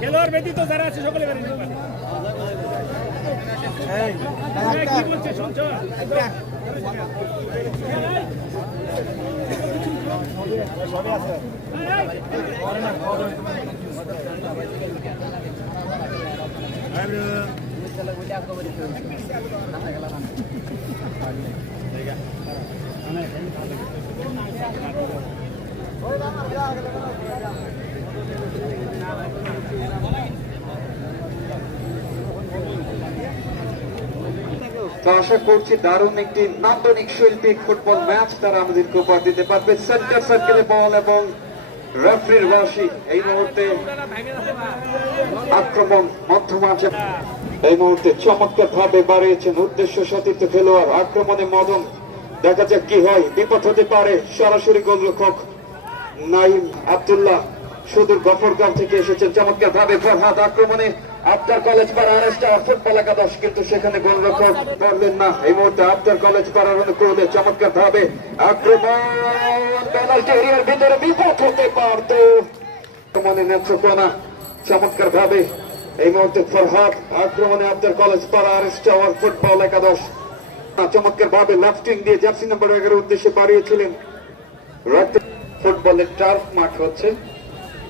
খেলোয়াড় ব্যতীত যারা আছে সকলে বেরিয়ে যাবে। কি বলছে শুনছো? সবই আছে। তো আশা করছি দারুণ একটি নান্দনিক শৈল্পিক ফুটবল ম্যাচ তারা আমাদেরকে উপহার দিতে পারবে। সেন্টার সার্কেলে বল এবং রেফারির বাঁশি। এই মুহূর্তে আক্রমণ মধ্যমাঠে এই মুহূর্তে চমৎকার ভাবে বাড়িয়েছেন উদ্দেশ্য সতীর্থ খেলোয়াড়। আক্রমণে মদন, দেখা যাক কি হয়, বিপদ হতে পারে। সরাসরি গোলরক্ষক নাইম আব্দুল্লাহ সুদূর গফরগাঁও থেকে এসেছেন। চমৎকার ভাবে ফরহাদ আক্রমণে আফতার কলেজ পাড়া আরেস্টা ফুটবল একাদশ, কিন্তু সেখানে গোলরক্ষক পারলেন না। এই মুহূর্তে আফতার কলেজ পাড়ার অনুকূলে চমৎকার ভাবে আক্রমণ, পেনাল্টি এরিয়ার ভিতরে বিপদ হতে পারত। আক্রমণে নেত্রকোনা চমৎকার ভাবে এই মুহূর্তে ফরহাদ আক্রমণে আফতার কলেজ পাড়া আরেস্টা ফুটবল একাদশ চমৎকার ভাবে লাফটিং দিয়ে জার্সি নাম্বার 11 উদ্দেশ্যে বাড়িয়েছিলেন। ফুটবলের টার্ফ মাঠ হচ্ছে,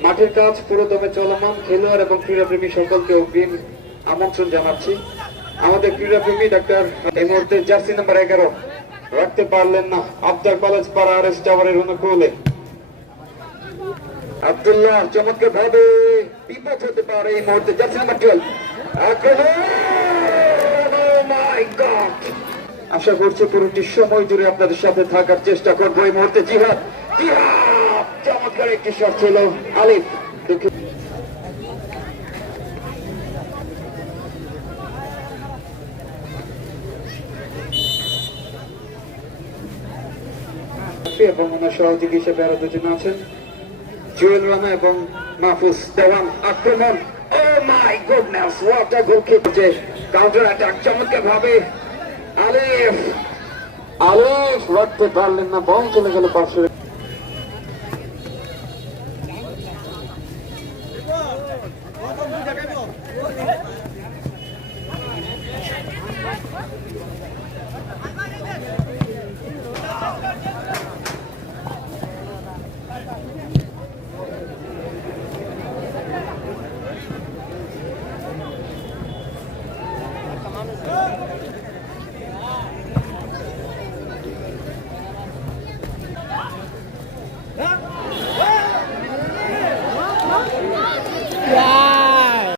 মাঠের কাজ পুরোদমে চলমান। খেলোয়াড় এবং ক্রীড়াপ্রেমী সকলকে অগ্রিম আমন্ত্রণ জানাচ্ছি। আমাদের ক্রীড়াপ্রেমী ডাক্তার এই মুহূর্তে জার্সি নাম্বার 11 রাখতে পারলেন না আফতার কলেজ পাড়া আরএস টাওয়ারের অনুকূলে। আব্দুল্লাহ চমৎকার ভাবে বিপদ হতে পারে এই মুহূর্তে জার্সি নাম্বার 12 আক্রমণ। Oh my God! আশা করছি পুরোটি সময় জুড়ে আপনাদের সাথে থাকার চেষ্টা করবো। এই মুহূর্তে জিহাদ চমৎকার একটি শট ছিল। আলিফ এবং ওনার সহযোগী হিসেবে আরো দুজন আছেন, জুয়েল রানা এবং মাহফুজ দেওয়ান। আক্রমণ, oh my goodness, what a goal kick! Counter attack চমৎকার ভাবে আলিফ রাখতে পারলেন না, বল চলে গেল পাশে।